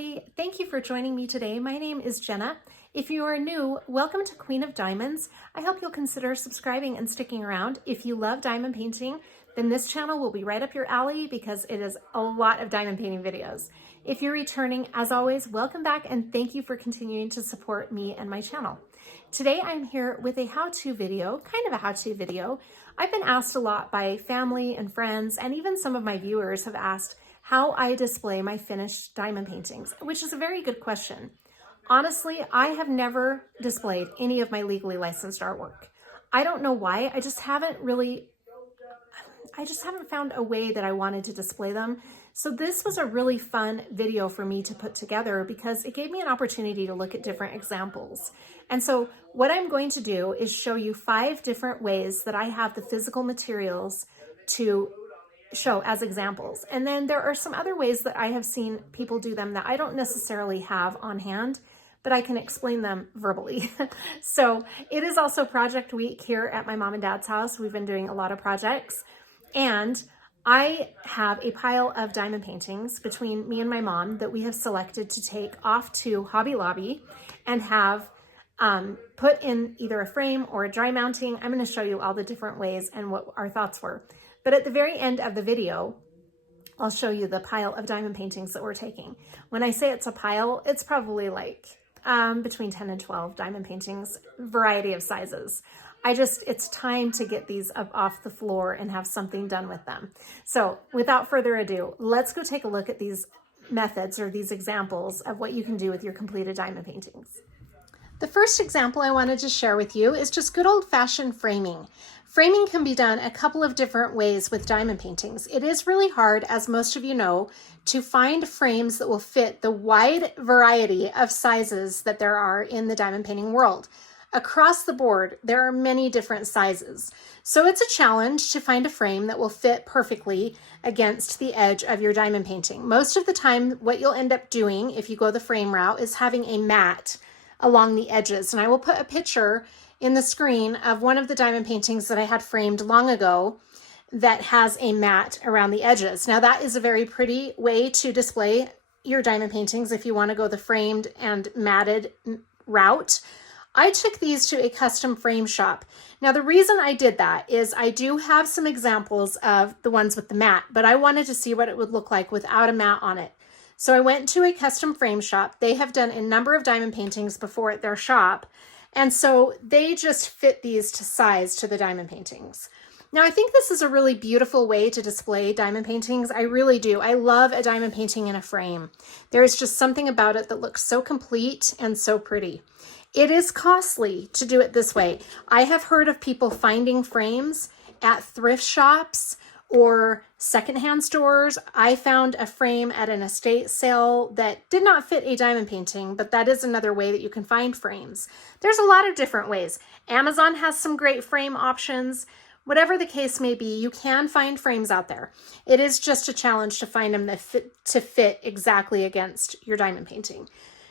everybody. Thank you for joining me today. My name is Jenna. If you are new, welcome to Queen of Diamonds. I hope you'll consider subscribing and sticking around. If you love diamond painting, then this channel will be right up your alley because it is a lot of diamond painting videos. If you're returning, as always, welcome back and thank you for continuing to support me and my channel. Today I'm here with a how-to video, kind of a how-to video. I've been asked a lot by family and friends, and even some of my viewers have asked how I display my finished diamond paintings, which is a very good question. Honestly, I have never displayed any of my legally licensed artwork. I don't know why, I just haven't found a way that I wanted to display them. So this was a really fun video for me to put together because it gave me an opportunity to look at different examples. And so what I'm going to do is show you 5 different ways that I have the physical materials to show as examples. And then there are some other ways that I have seen people do them that I don't necessarily have on hand, but I can explain them verbally. So it is also project week here at my mom and dad's house. We've been doing a lot of projects, and I have a pile of diamond paintings between me and my mom that we have selected to take off to Hobby Lobby and have put in either a frame or a dry mounting. I'm going to show you all the different ways and what our thoughts were. But at the very end of the video, I'll show you the pile of diamond paintings that we're taking. When I say it's a pile, it's probably like between 10 and 12 diamond paintings, variety of sizes. It's time to get these up off the floor and have something done with them. So without further ado, let's go take a look at these methods or these examples of what you can do with your completed diamond paintings. The first example I wanted to share with you is just good old-fashioned framing. Framing can be done a couple of different ways with diamond paintings. It is really hard, as most of you know, to find frames that will fit the wide variety of sizes that there are in the diamond painting world. Across the board, there are many different sizes. So it's a challenge to find a frame that will fit perfectly against the edge of your diamond painting. Most of the time, what you'll end up doing if you go the frame route is having a mat along the edges. And I will put a picture in the screen of one of the diamond paintings that I had framed long ago that has a mat around the edges. Now that is a very pretty way to display your diamond paintings if you want to go the framed and matted route. I took these to a custom frame shop. Now the reason I did that is I do have some examples of the ones with the mat, but I wanted to see what it would look like without a mat on it. So I went to a custom frame shop. They have done a number of diamond paintings before at their shop, and so they just fit these to size to the diamond paintings. Now I think this is a really beautiful way to display diamond paintings. I really do. I love a diamond painting in a frame. There is just something about it that looks so complete and so pretty. It is costly to do it this way. I have heard of people finding frames at thrift shops or secondhand stores. I found a frame at an estate sale that did not fit a diamond painting, but that is another way that you can find frames. There's a lot of different ways. Amazon has some great frame options. Whatever the case may be, you can find frames out there. It is just a challenge to find them that fit exactly against your diamond painting.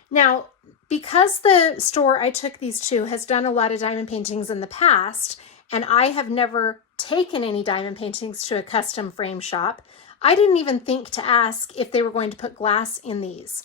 Now, because the store I took these to has done a lot of diamond paintings in the past, and I have never taken any diamond paintings to a custom frame shop, I didn't even think to ask if they were going to put glass in these.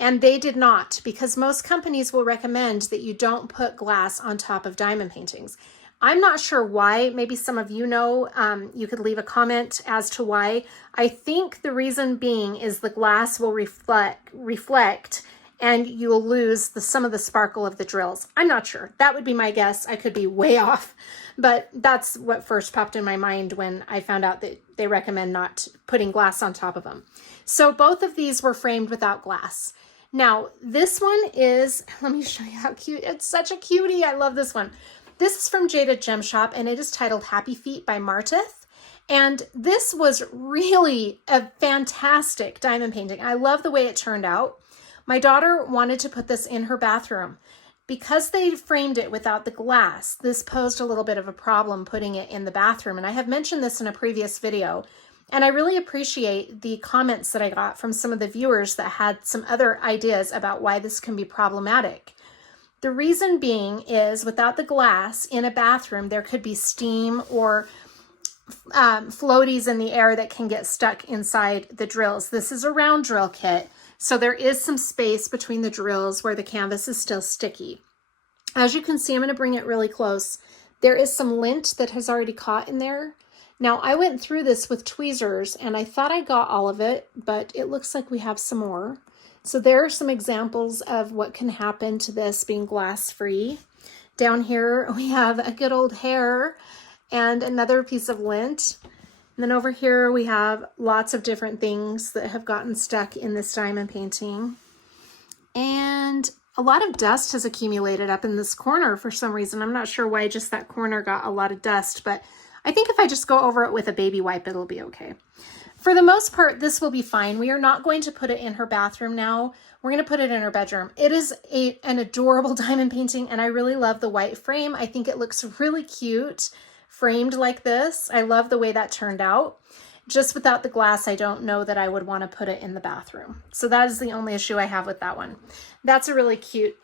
And they did not, because most companies will recommend that you don't put glass on top of diamond paintings. I'm not sure why. Maybe some of you know. You could leave a comment as to why. I think the reason being is the glass will reflect and you'll lose some of the sparkle of the drills. I'm not sure. That would be my guess. I could be way off, but that's what first popped in my mind when I found out that they recommend not putting glass on top of them. So both of these were framed without glass. Now this one is, let me show you how cute. It's such a cutie. I love this one. This is from Jaded Gem Shop, and it is titled Happy Feet by Martith. And this was really a fantastic diamond painting. I love the way it turned out. My daughter wanted to put this in her bathroom. Because they framed it without the glass, this posed a little bit of a problem putting it in the bathroom. And I have mentioned this in a previous video. And I really appreciate the comments that I got from some of the viewers that had some other ideas about why this can be problematic. The reason being is without the glass in a bathroom, there could be steam or floaties in the air that can get stuck inside the drills. This is a round drill kit. So there is some space between the drills where the canvas is still sticky. As you can see, I'm going to bring it really close. There is some lint that has already caught in there. Now, I went through this with tweezers and I thought I got all of it, but it looks like we have some more. So there are some examples of what can happen to this being glass-free. Down here, we have a good old hair and another piece of lint. And then over here, we have lots of different things that have gotten stuck in this diamond painting. And a lot of dust has accumulated up in this corner for some reason. I'm not sure why just that corner got a lot of dust, but I think if I just go over it with a baby wipe, it'll be okay. For the most part, this will be fine. We are not going to put it in her bathroom now. We're going to put it in her bedroom. It is an adorable diamond painting, and I really love the white frame. I think it looks really cute framed like this. I love the way that turned out. Just without the glass, I don't know that I would want to put it in the bathroom. So that is the only issue I have with that one. That's a really cute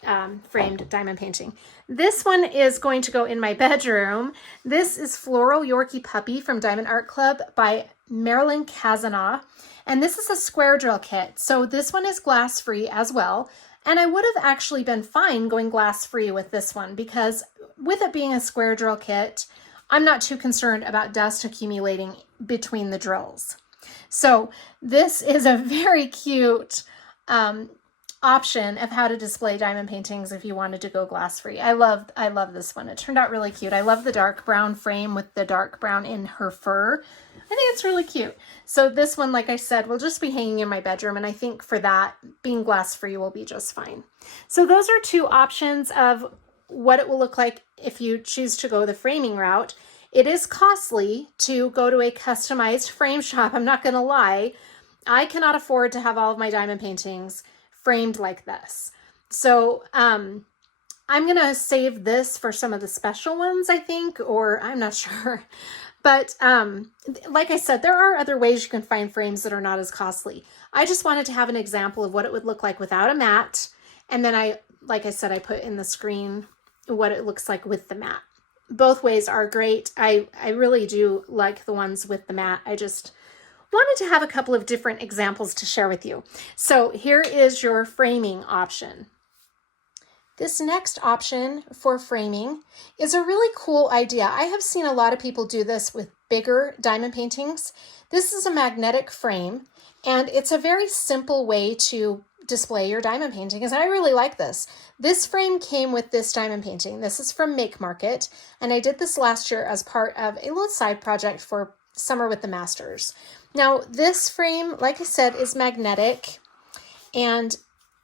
framed diamond painting. This one is going to go in my bedroom. This is Floral Yorkie Puppy from Diamond Art Club by Marilyn Kazanaugh. And this is a square drill kit. So this one is glass free as well. And I would have actually been fine going glass free with this one because with it being a square drill kit, I'm not too concerned about dust accumulating between the drills. So this is a very cute option of how to display diamond paintings if you wanted to go glass free. I love this one. It turned out really cute. I love the dark brown frame with the dark brown in her fur. I think it's really cute. So this one, like I said, will just be hanging in my bedroom, and I think for that, being glass free will be just fine. So those are two options of what it will look like if you choose to go the framing route. It is costly to go to a customized frame shop. I'm not going to lie. I cannot afford to have all of my diamond paintings framed like this. So I'm going to save this for some of the special ones, I think, or I'm not sure. But like I said, there are other ways you can find frames that are not as costly. I just wanted to have an example of what it would look like without a mat. And then like I said, I put in the screen what it looks like with the mat. Both ways are great. I really do like the ones with the mat. I just wanted to have a couple of different examples to share with you. So here is your framing option. This next option for framing is a really cool idea. I have seen a lot of people do this with bigger diamond paintings. This is a magnetic frame, and it's a very simple way to display your diamond paintings. I really like this. This frame came with this diamond painting. This is from Make Market, and I did this last year as part of a little side project for Summer with the Masters. Now, this frame, like I said, is magnetic, and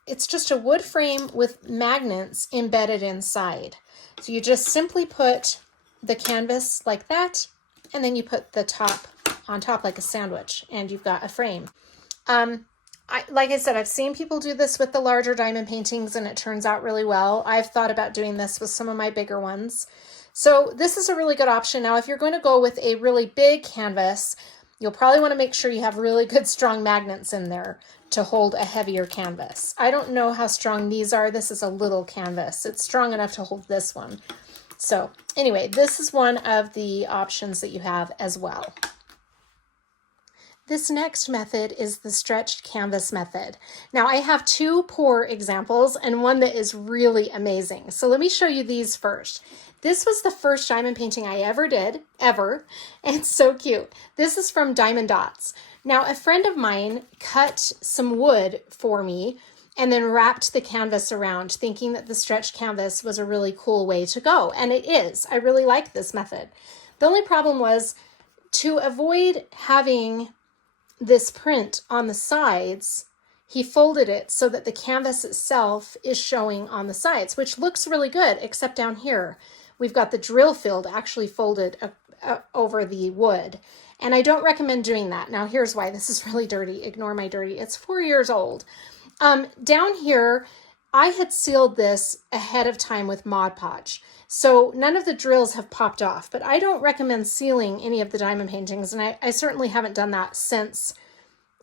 it's just a wood frame with magnets embedded inside. So you just simply put the canvas like that, and then you put the top on top like a sandwich, and you've got a frame. Like I said, I've seen people do this with the larger diamond paintings, and it turns out really well. I've thought about doing this with some of my bigger ones. So this is a really good option. Now, if you're going to go with a really big canvas, you'll probably want to make sure you have really good strong magnets in there to hold a heavier canvas. I don't know how strong these are. This is a little canvas. It's strong enough to hold this one. So anyway, this is one of the options that you have as well. This next method is the stretched canvas method. Now I have two poor examples and one that is really amazing. So let me show you these first. This was the first diamond painting I ever did, ever, and it's so cute. This is from Diamond Dots. Now a friend of mine cut some wood for me and then wrapped the canvas around, thinking that the stretched canvas was a really cool way to go. And it is. I really like this method. The only problem was to avoid having this print on the sides, he folded it so that the canvas itself is showing on the sides, which looks really good, except down here. We've got the drill field actually folded over the wood. And I don't recommend doing that. Now here's why. This is really dirty. Ignore my dirty. It's 4 years old. Down here, I had sealed this ahead of time with Mod Podge. So none of the drills have popped off, but I don't recommend sealing any of the diamond paintings. And I certainly haven't done that since.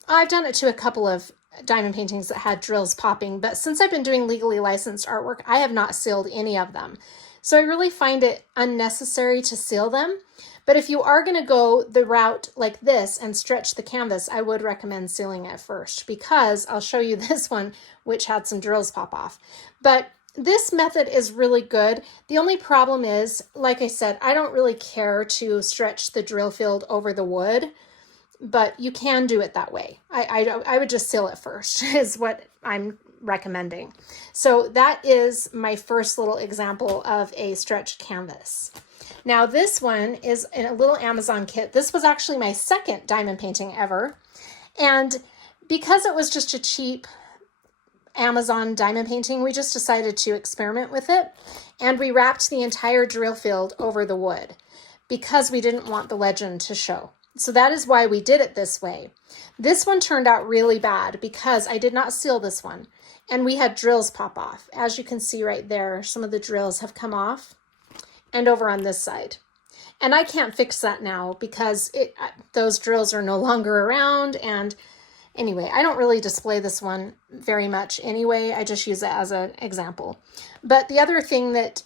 I've done it to a couple of diamond paintings that had drills popping, but since I've been doing legally licensed artwork, I have not sealed any of them. So I really find it unnecessary to seal them. But if you are going to go the route like this and stretch the canvas, I would recommend sealing it first, because I'll show you this one, which had some drills pop off. But this method is really good. The only problem is, like I said, I don't really care to stretch the drill field over the wood, but you can do it that way. I would just seal it first is what I'm recommending. So that is my first little example of a stretched canvas. Now this one is in a little Amazon kit. This was actually my second diamond painting ever. And because it was just a cheap Amazon diamond painting, we just decided to experiment with it. And we wrapped the entire drill field over the wood because we didn't want the legend to show. So that is why we did it this way. This one turned out really bad because I did not seal this one. And we had drills pop off. As you can see right there, some of the drills have come off. And over on this side. And I can't fix that now because those drills are no longer around. And anyway, I don't really display this one very much anyway. I just use it as an example. But the other thing that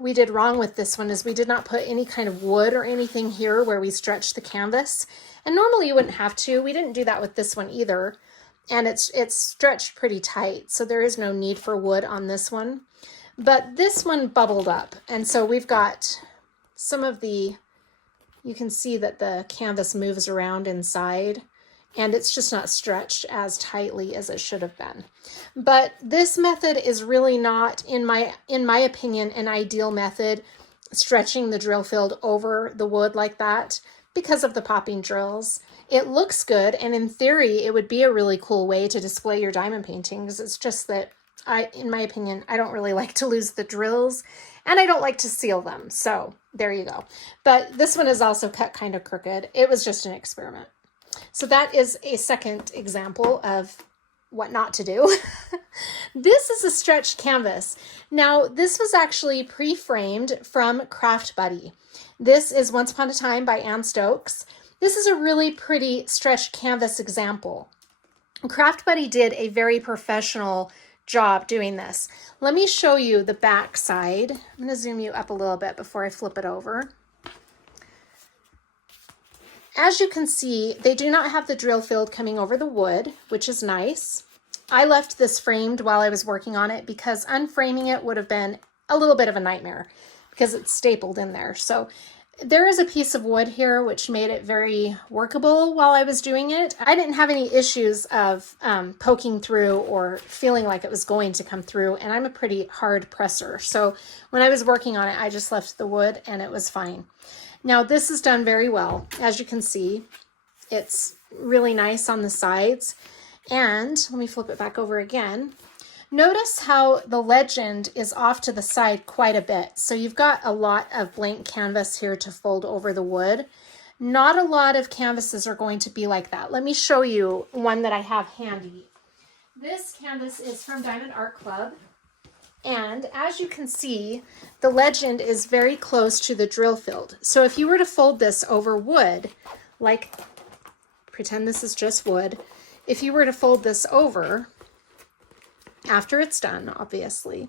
we did wrong with this one is we did not put any kind of wood or anything here where we stretched the canvas. And normally you wouldn't have to. We didn't do that with this one either. And it's stretched pretty tight. So there is no need for wood on this one. But this one bubbled up, and so we've got some of you can see that the canvas moves around inside, and it's just not stretched as tightly as it should have been. But this method is really not, in my opinion, an ideal method, stretching the drill field over the wood like that, because of the popping drills. It looks good, and in theory, it would be a really cool way to display your diamond paintings. It's just that in my opinion, I don't really like to lose the drills, and I don't like to seal them. So there you go. But this one is also cut kind of crooked. It was just an experiment. So that is a second example of what not to do. This is a stretched canvas. Now, this was actually pre-framed from Craft Buddy. This is Once Upon a Time by Ann Stokes. This is a really pretty stretched canvas example. Craft Buddy did a very professional job doing this. Let me show you the back side. I'm going to zoom you up a little bit before I flip it over. As you can see, they do not have the drill field coming over the wood, which is nice. I left this framed while I was working on it because unframing it would have been a little bit of a nightmare because it's stapled in there. So there is a piece of wood here which made it very workable while I was doing it. I didn't have any issues of poking through or feeling like it was going to come through, and I'm a pretty hard presser. So when I was working on it, I just left the wood and it was fine. Now this is done very well. As you can see, it's really nice on the sides. And let me flip it back over again. Notice how the legend is off to the side quite a bit. So you've got a lot of blank canvas here to fold over the wood. Not a lot of canvases are going to be like that. Let me show you one that I have handy. This canvas is from Diamond Art Club. And as you can see, the legend is very close to the drill field. So if you were to fold this over wood, like pretend this is just wood, if you were to fold this over, after it's done, obviously,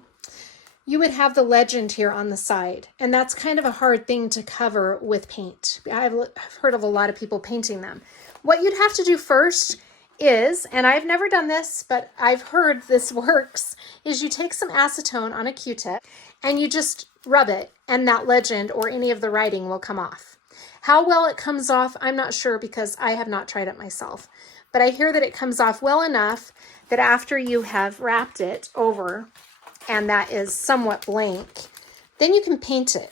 you would have the legend here on the side. And that's kind of a hard thing to cover with paint. I've heard of a lot of people painting them. What you'd have to do first is, and I've never done this, but I've heard this works, is you take some acetone on a Q-tip and you just rub it, and that legend or any of the writing will come off. How well it comes off, I'm not sure because I have not tried it myself. But I hear that it comes off well enough that after you have wrapped it over and that is somewhat blank, then you can paint it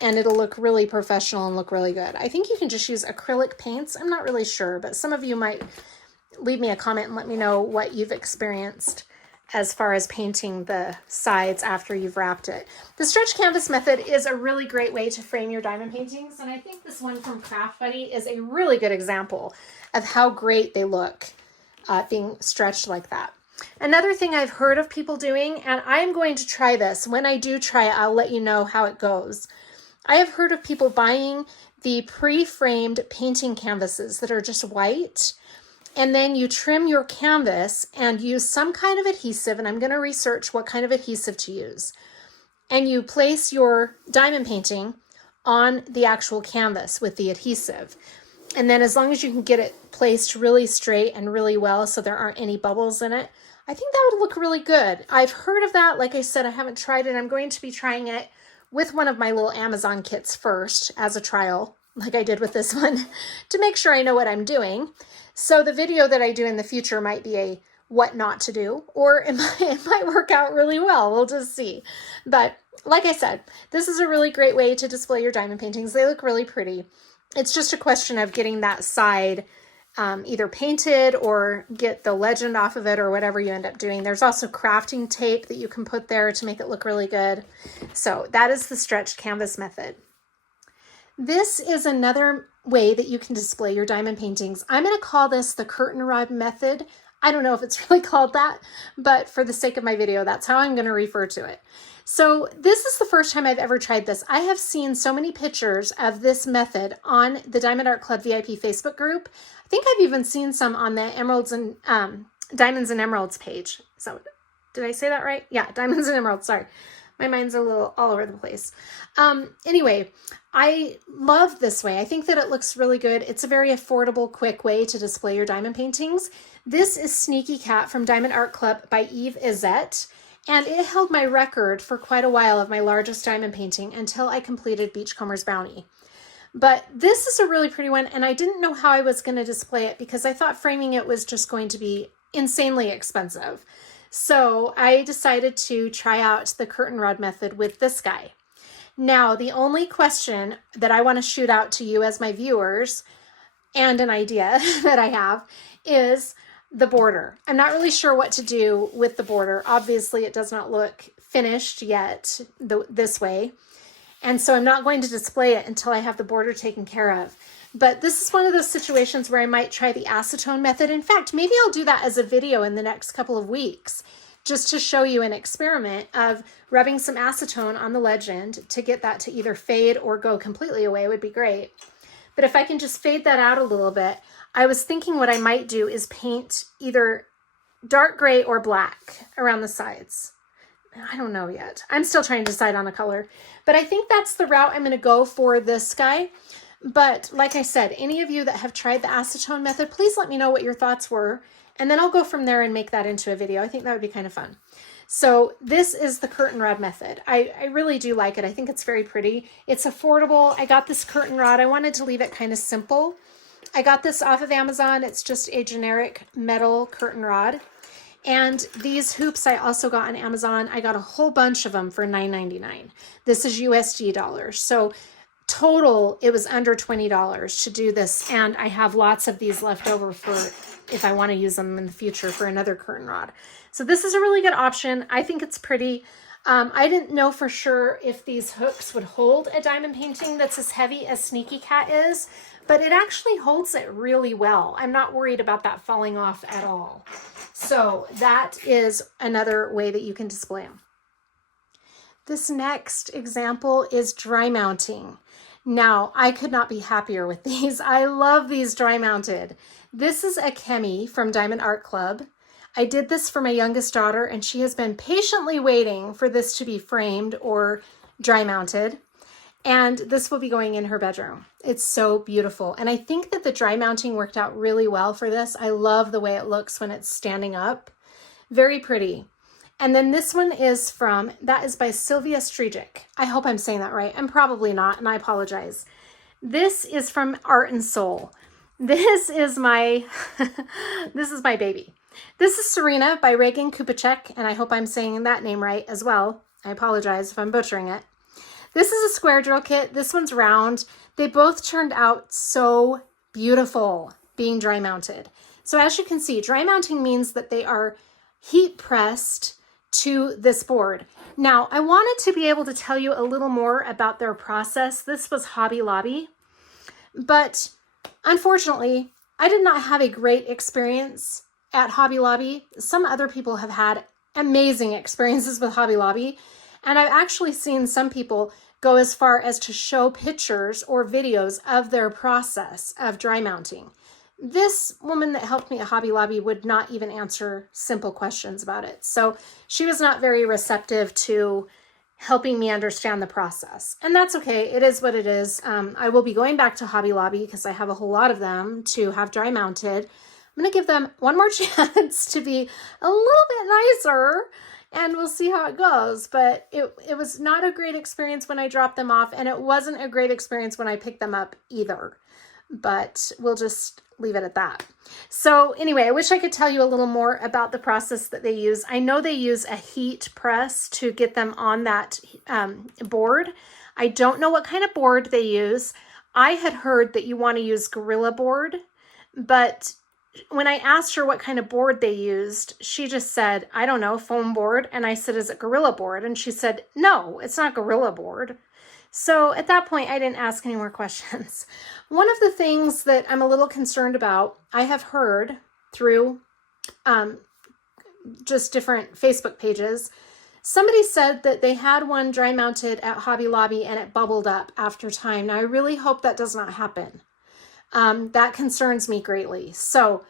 and it'll look really professional and look really good. I think you can just use acrylic paints. I'm not really sure, but some of you might leave me a comment and let me know what you've experienced as far as painting the sides after you've wrapped it. The stretch canvas method is a really great way to frame your diamond paintings, and I think this one from Craft Buddy is a really good example of how great they look being stretched like that. Another thing I've heard of people doing, and I'm going to try this. When I do try it, I'll let you know how it goes. I have heard of people buying the pre-framed painting canvases that are just white, and then you trim your canvas and use some kind of adhesive, and I'm going to research what kind of adhesive to use. and you place your diamond painting on the actual canvas with the adhesive. And then as long as you can get it placed really straight and really well so there aren't any bubbles in it, I think that would look really good. I've heard of that. Like I said, I haven't tried it. I'm going to be trying it with one of my little Amazon kits first as a trial, like I did with this one, to make sure I know what I'm doing. So the video that I do in the future might be a what not to do, or it might work out really well. We'll just see. But like I said, this is a really great way to display your diamond paintings. They look really pretty. It's just a question of getting that side either painted or get the legend off of it or whatever you end up doing. There's also crafting tape that you can put there to make it look really good. So that is the stretched canvas method. This is another way that you can display your diamond paintings. I'm going to call this the curtain rod method. I don't know if it's really called that, but for the sake of my video, that's how I'm going to refer to it. So this is the first time I've ever tried this. I have seen so many pictures of this method on the Diamond Art Club VIP Facebook group. I think I've even seen some on the Emeralds and Diamonds and Emeralds page. So did I say that right? Yeah, Diamonds and Emeralds, sorry. My mind's a little all over the place. Anyway, I love this way. I think that it looks really good. It's a very affordable, quick way to display your diamond paintings. This is Sneaky Cat from Diamond Art Club by Eve Izzet. And it held my record for quite a while of my largest diamond painting until I completed Beachcomber's Bounty. But this is a really pretty one, and I didn't know how I was going to display it because I thought framing it was just going to be insanely expensive. So I decided to try out the curtain rod method with this guy. Now, the only question that I want to shoot out to you as my viewers, and an idea that I have, is the border. I'm not really sure what to do with the border. Obviously, it does not look finished yet this way. And so I'm not going to display it until I have the border taken care of. But this is one of those situations where I might try the acetone method. In fact, maybe I'll do that as a video in the next couple of weeks, just to show you an experiment of rubbing some acetone on the legend to get that to either fade or go completely away would be great. But if I can just fade that out a little bit, I was thinking what I might do is paint either dark gray or black around the sides. I don't know yet. I'm still trying to decide on a color, but I think that's the route I'm going to go for this guy. But like I said, any of you that have tried the acetone method, please let me know what your thoughts were, and then I'll go from there and make that into a video. I think that would be kind of fun. So this is the curtain rod method. I really do like it. I think it's very pretty. It's affordable. I got this curtain rod. I wanted to leave it kind of simple. I got this off of Amazon. It's just a generic metal curtain rod. And these hoops I also got on Amazon. I got a whole bunch of them for $9.99. This is USD dollars. So total, it was under $20 to do this. And I have lots of these left over for if I want to use them in the future for another curtain rod. So this is a really good option. I think it's pretty. I didn't know for sure if these hooks would hold a diamond painting that's as heavy as Sneaky Cat is, but it actually holds it really well. I'm not worried about that falling off at all. So that is another way that you can display them. This next example is dry mounting. Now, I could not be happier with these. I love these dry mounted. This is a Kemi from Diamond Art Club. I did this for my youngest daughter, and she has been patiently waiting for this to be framed or dry mounted. And this will be going in her bedroom. It's so beautiful. And I think that the dry mounting worked out really well for this. I love the way it looks when it's standing up. Very pretty. And then this one is that is by Sylvia Strijic. I hope I'm saying that right. I'm probably not, and I apologize. This is from Art and Soul. This is my, this is my baby. This is Serena by Regan Kupacek, and I hope I'm saying that name right as well. I apologize if I'm butchering it. This is a square drill kit. This one's round. They both turned out so beautiful being dry mounted. So as you can see, dry mounting means that they are heat pressed to this board. Now, I wanted to be able to tell you a little more about their process. This was Hobby Lobby, but unfortunately, I did not have a great experience at Hobby Lobby. Some other people have had amazing experiences with Hobby Lobby, and I've actually seen some people go as far as to show pictures or videos of their process of dry mounting. This woman that helped me at Hobby Lobby would not even answer simple questions about it. So she was not very receptive to helping me understand the process. And that's okay. It is what it is. I will be going back to Hobby Lobby because I have a whole lot of them to have dry mounted. I'm going to give them one more chance to be a little bit nicer, and we'll see how it goes. But it was not a great experience when I dropped them off, and it wasn't a great experience when I picked them up either. But we'll just leave it at that. So anyway, I wish I could tell you a little more about the process that they use. I know they use a heat press to get them on that board. I don't know what kind of board they use. I had heard that you want to use Gorilla Board, but when I asked her what kind of board they used, she just said, I don't know, foam board. And I said, is it Gorilla Board? And she said, no, it's not Gorilla Board. So at that point, I didn't ask any more questions. One of the things that I'm a little concerned about, I have heard through just different Facebook pages, somebody said that they had one dry mounted at Hobby Lobby and it bubbled up after time. Now, I really hope that does not happen. That concerns me greatly. So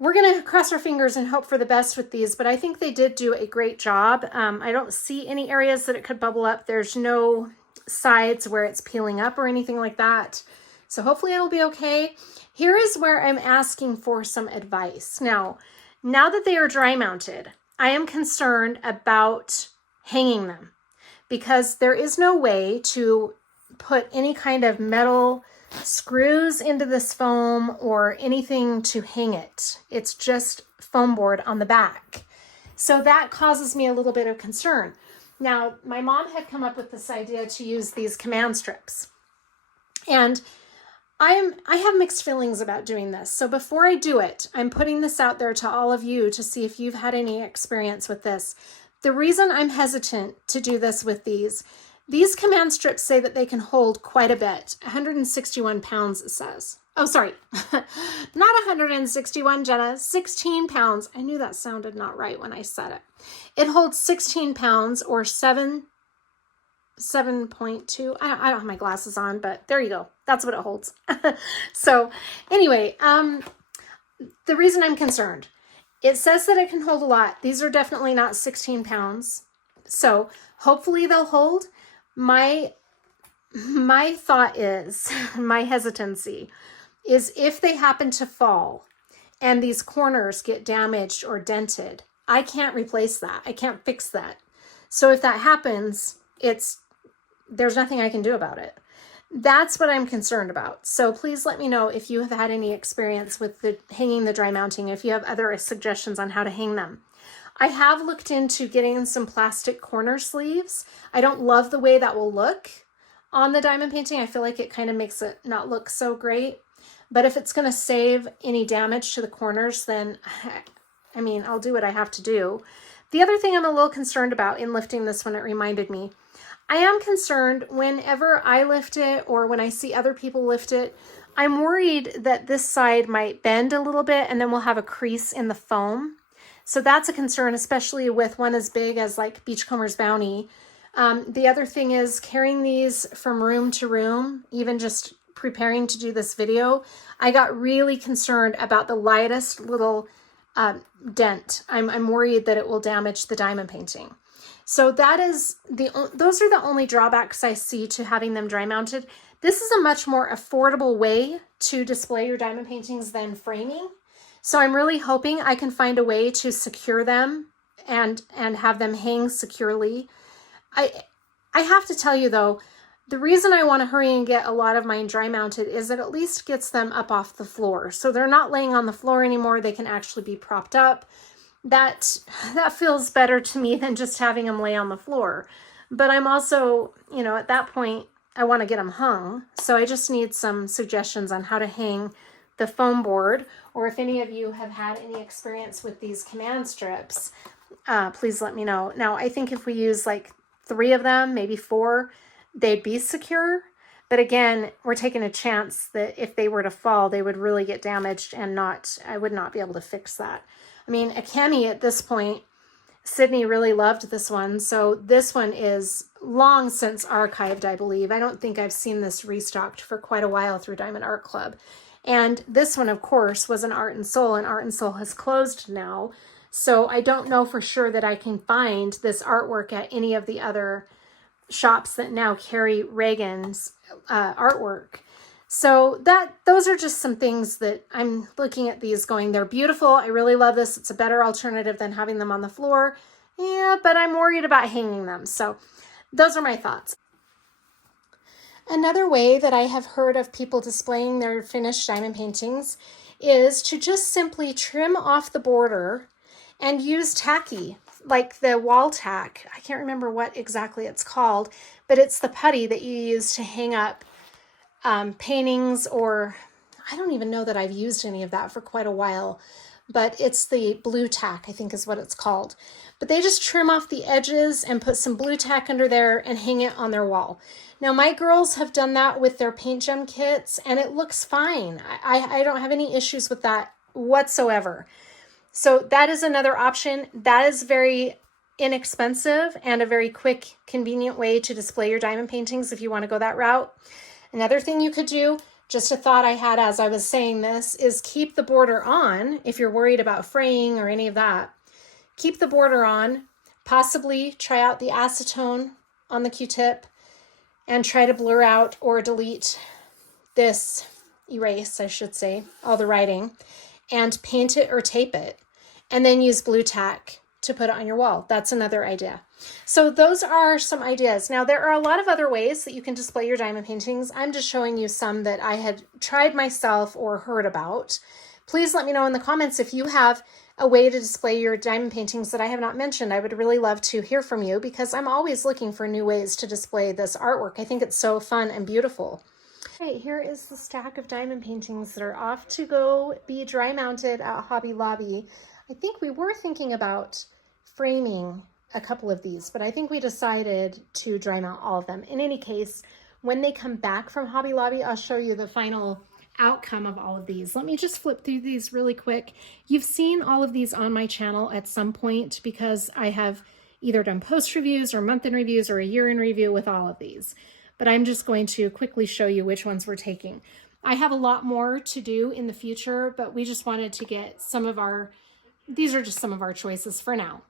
we're going to cross our fingers and hope for the best with these, but I think they did do a great job. I don't see any areas that it could bubble up. There's no sides where it's peeling up or anything like that. So hopefully it'll be okay. Here is where I'm asking for some advice. Now that they are dry mounted, I am concerned about hanging them because there is no way to put any kind of metal screws into this foam or anything to hang it. It's just foam board on the back. So that causes me a little bit of concern. Now, my mom had come up with this idea to use these command strips. And I have mixed feelings about doing this. So before I do it, I'm putting this out there to all of you to see if you've had any experience with this. The reason I'm hesitant to do this with these command strips say that they can hold quite a bit. 161 pounds, it says. Oh, sorry. Not 161, Jenna. 16 pounds. I knew that sounded not right when I said it. It holds 16 pounds or 7.2. I don't have my glasses on, but there you go. That's what it holds. So anyway, the reason I'm concerned, it says that it can hold a lot. These are definitely not 16 pounds. So hopefully they'll hold. My thought is, my hesitancy is if they happen to fall and these corners get damaged or dented, I can't replace that. I can't fix that. So if that happens, there's nothing I can do about it. That's what I'm concerned about. So please let me know if you have had any experience with hanging the dry mounting, if you have other suggestions on how to hang them. I have looked into getting some plastic corner sleeves. I don't love the way that will look on the diamond painting. I feel like it kind of makes it not look so great. But if it's going to save any damage to the corners, then, I mean, I'll do what I have to do. The other thing I'm a little concerned about in lifting this one, it reminded me, I am concerned whenever I lift it or when I see other people lift it, I'm worried that this side might bend a little bit and then we'll have a crease in the foam. So that's a concern, especially with one as big as like Beachcomber's Bounty. The other thing is carrying these from room to room, even just preparing to do this video, I got really concerned about the lightest little dent. I'm worried that it will damage the diamond painting. So those are the only drawbacks I see to having them dry mounted. This is a much more affordable way to display your diamond paintings than framing. So I'm really hoping I can find a way to secure them and have them hang securely. I have to tell you though, the reason I want to hurry and get a lot of mine dry mounted is it at least gets them up off the floor. So they're not laying on the floor anymore. They can actually be propped up. That feels better to me than just having them lay on the floor. But I'm also, at that point, I want to get them hung. So I just need some suggestions on how to hang the foam board, or if any of you have had any experience with these command strips, please let me know. Now, I think if we use like 3 of them, maybe 4, they'd be secure. But again, we're taking a chance that if they were to fall, they would really get damaged and I would not be able to fix that. I mean, a cami at this point, Sydney really loved this one. So this one is long since archived, I believe. I don't think I've seen this restocked for quite a while through Diamond Art Club. And this one, of course, was an Art and Soul, and Art and Soul has closed now. So I don't know for sure that I can find this artwork at any of the other shops that now carry Reagan's artwork. So those are just some things that I'm looking at these going, they're beautiful. I really love this. It's a better alternative than having them on the floor. Yeah, but I'm worried about hanging them. So those are my thoughts. Another way that I have heard of people displaying their finished diamond paintings is to just simply trim off the border and use tacky, like the wall tack. I can't remember what exactly it's called, but it's the putty that you use to hang up paintings, or I don't even know that I've used any of that for quite a while, but it's the blue tack, I think is what it's called. But they just trim off the edges and put some blue tack under there and hang it on their wall. Now my girls have done that with their paint gem kits and it looks fine. I don't have any issues with that whatsoever. So that is another option. That is very inexpensive and a very quick, convenient way to display your diamond paintings if you want to go that route. Another thing you could do, just a thought I had as I was saying this, is keep the border on if you're worried about fraying or any of that. Keep the border on, possibly try out the acetone on the Q-tip and try to blur out or delete this, erase, I should say, all the writing, and paint it or tape it, and then use blue tack to put it on your wall. That's another idea. So those are some ideas. Now, there are a lot of other ways that you can display your diamond paintings. I'm just showing you some that I had tried myself or heard about. Please let me know in the comments if you have a way to display your diamond paintings that I have not mentioned. I would really love to hear from you because I'm always looking for new ways to display this artwork. I think it's so fun and beautiful. Okay, here is the stack of diamond paintings that are off to go be dry mounted at Hobby Lobby. I think we were thinking about framing a couple of these, but I think we decided to dry mount all of them. In any case, when they come back from Hobby Lobby, I'll show you the final outcome of all of these. Let me just flip through these really quick. You've seen all of these on my channel at some point because I have either done post reviews or month in reviews or a year in review with all of these. But I'm just going to quickly show you which ones we're taking. I have a lot more to do in the future, but we just wanted to get some of our, these are just some of our choices for now.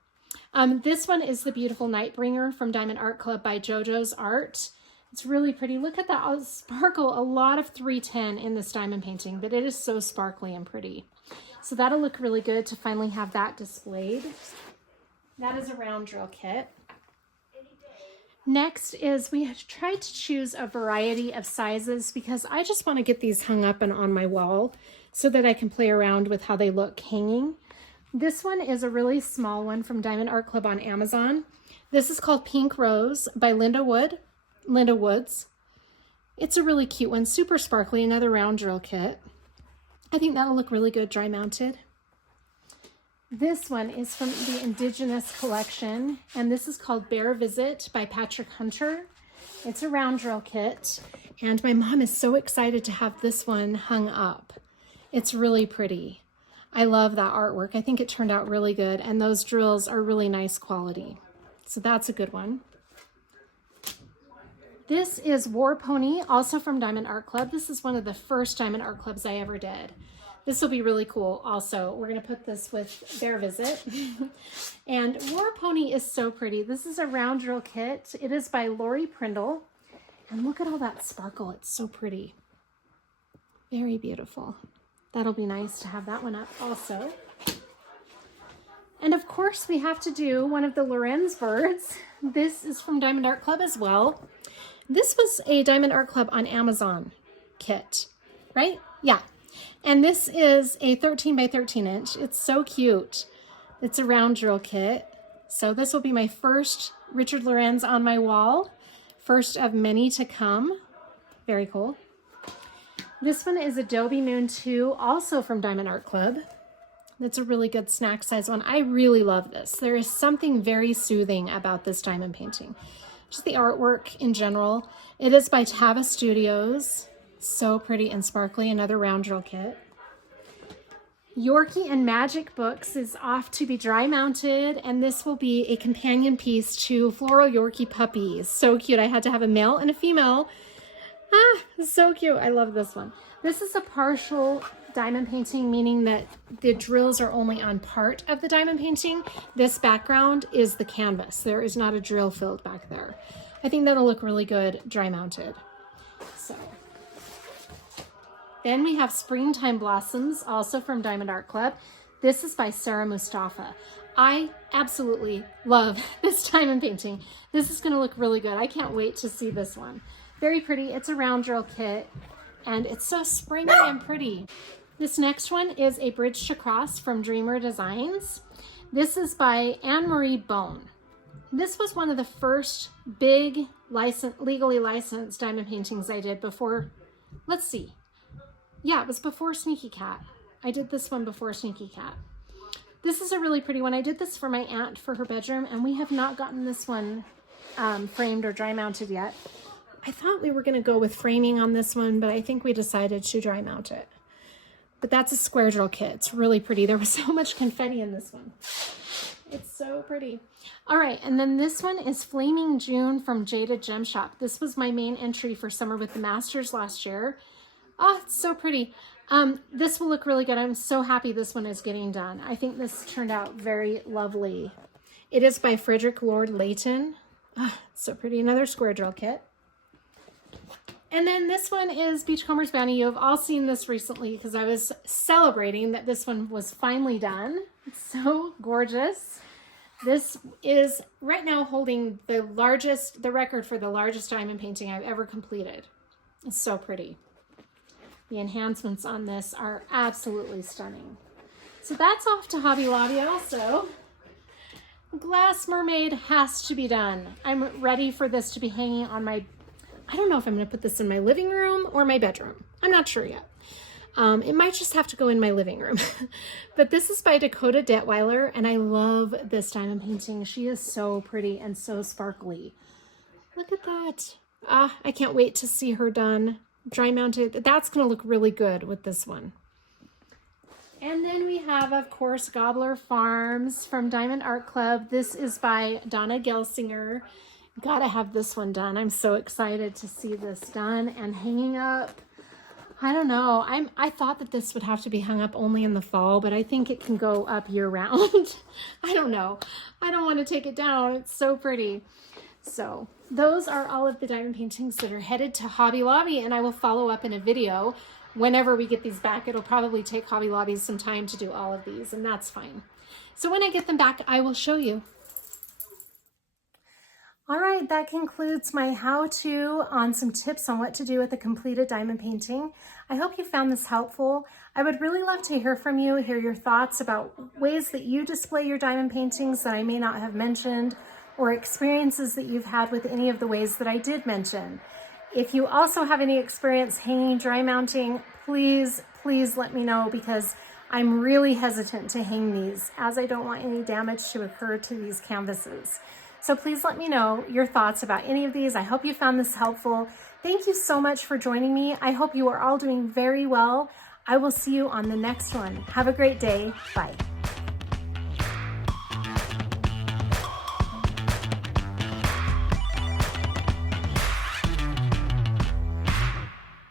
This one is the beautiful Nightbringer from Diamond Art Club by JoJo's Art. It's really pretty. Look at that sparkle. A lot of 310 in this diamond painting, but it is so sparkly and pretty. So that'll look really good to finally have that displayed. That is a round drill kit. Next is we have tried to choose a variety of sizes because I just want to get these hung up and on my wall so that I can play around with how they look hanging. This one is a really small one from Diamond Art Club on Amazon. This is called Pink Rose by Linda Woods. It's a really cute one, super sparkly, another round drill kit. I think that'll look really good dry mounted. This one is from the Indigenous collection, and this is called Bear Visit by Patrick Hunter. It's a round drill kit, and my mom is so excited to have this one hung up. It's really pretty. I love that artwork. I think it turned out really good, and those drills are really nice quality. So that's a good one. This is War Pony, also from Diamond Art Club. This is one of the first Diamond Art Clubs I ever did. This will be really cool also. We're going to put this with Bear Visit. And War Pony is so pretty. This is a round drill kit. It is by Lori Prindle. And look at all that sparkle. It's so pretty. Very beautiful. That'll be nice to have that one up also. And of course we have to do one of the Lorenz birds. This is from Diamond Art Club as well. This was a Diamond Art Club on Amazon kit, right? Yeah. And this is a 13 by 13 inch. It's so cute. It's a round drill kit. So this will be my first Richard Lorenz on my wall. First of many to come. Very cool. This one is Adobe Moon 2, also from Diamond Art Club. That's a really good snack size one. I really love this. There is something very soothing about this diamond painting. Just the artwork in general. It is by Tava Studios. So pretty and sparkly. Another round drill kit. Yorkie and Magic Books is off to be dry mounted, and this will be a companion piece to Floral Yorkie Puppies. So cute. I had to have a male and a female. Ah, so cute. I love this one. This is a partial diamond painting, meaning that the drills are only on part of the diamond painting. This background is the canvas. There is not a drill filled back there. I think that'll look really good dry mounted. So then we have Springtime Blossoms, also from Diamond Art Club. This is by Sarah Mustafa. I absolutely love this diamond painting. This is gonna look really good. I can't wait to see this one. Very pretty. It's a round drill kit and it's so springy and pretty. This next one is a Bridge to Cross from Dreamer Designs. This is by Anne-Marie Bone. This was one of the first big legally licensed diamond paintings I did before, let's see. Yeah, it was before Sneaky Cat. I did this one before Sneaky Cat. This is a really pretty one. I did this for my aunt for her bedroom, and we have not gotten this one framed or dry mounted yet. I thought we were gonna go with framing on this one, but I think we decided to dry mount it. But that's a square drill kit. It's really pretty. There was so much confetti in this one. It's so pretty. All right, and then this one is Flaming June from Jaded Gem Shop. This was my main entry for Summer with the Masters last year. Oh, it's so pretty. This will look really good. I'm so happy this one is getting done. I think this turned out very lovely. It is by Frederick Lord Layton. Oh, so pretty. Another square drill kit. And then this one is Beachcomber's Bounty. You have all seen this recently because I was celebrating that this one was finally done. It's so gorgeous. This is right now holding the record for the largest diamond painting I've ever completed. It's so pretty. The enhancements on this are absolutely stunning. So that's off to Hobby Lobby also. Glass Mermaid has to be done. I'm ready for this to be hanging on my, I don't know if I'm gonna put this in my living room or my bedroom. I'm not sure yet. It might just have to go in my living room. But this is by Dakota Detweiler, and I love this diamond painting. She is so pretty and so sparkly. Look at that. I can't wait to see her done. Dry mounted. That's going to look really good with this one. And then we have, of course, Gobbler Farms from Diamond Art Club. This is by Donna Gelsinger. Gotta have this one done. I'm so excited to see this done and hanging up. I don't know. I thought that this would have to be hung up only in the fall, but I think it can go up year round. I don't know. I don't want to take it down. It's so pretty. So those are all of the diamond paintings that are headed to Hobby Lobby, and I will follow up in a video whenever we get these back. It'll probably take Hobby Lobby some time to do all of these, and that's fine. So when I get them back, I will show you. All right, that concludes my how-to on some tips on what to do with a completed diamond painting. I hope you found this helpful. I would really love to hear from you, hear your thoughts about ways that you display your diamond paintings that I may not have mentioned, or experiences that you've had with any of the ways that I did mention. If you also have any experience hanging dry mounting, please let me know, because I'm really hesitant to hang these, as I don't want any damage to occur to these canvases. So please let me know your thoughts about any of these. I hope you found this helpful. Thank you so much for joining me. I hope you are all doing very well. I will see you on the next one. Have a great day. Bye.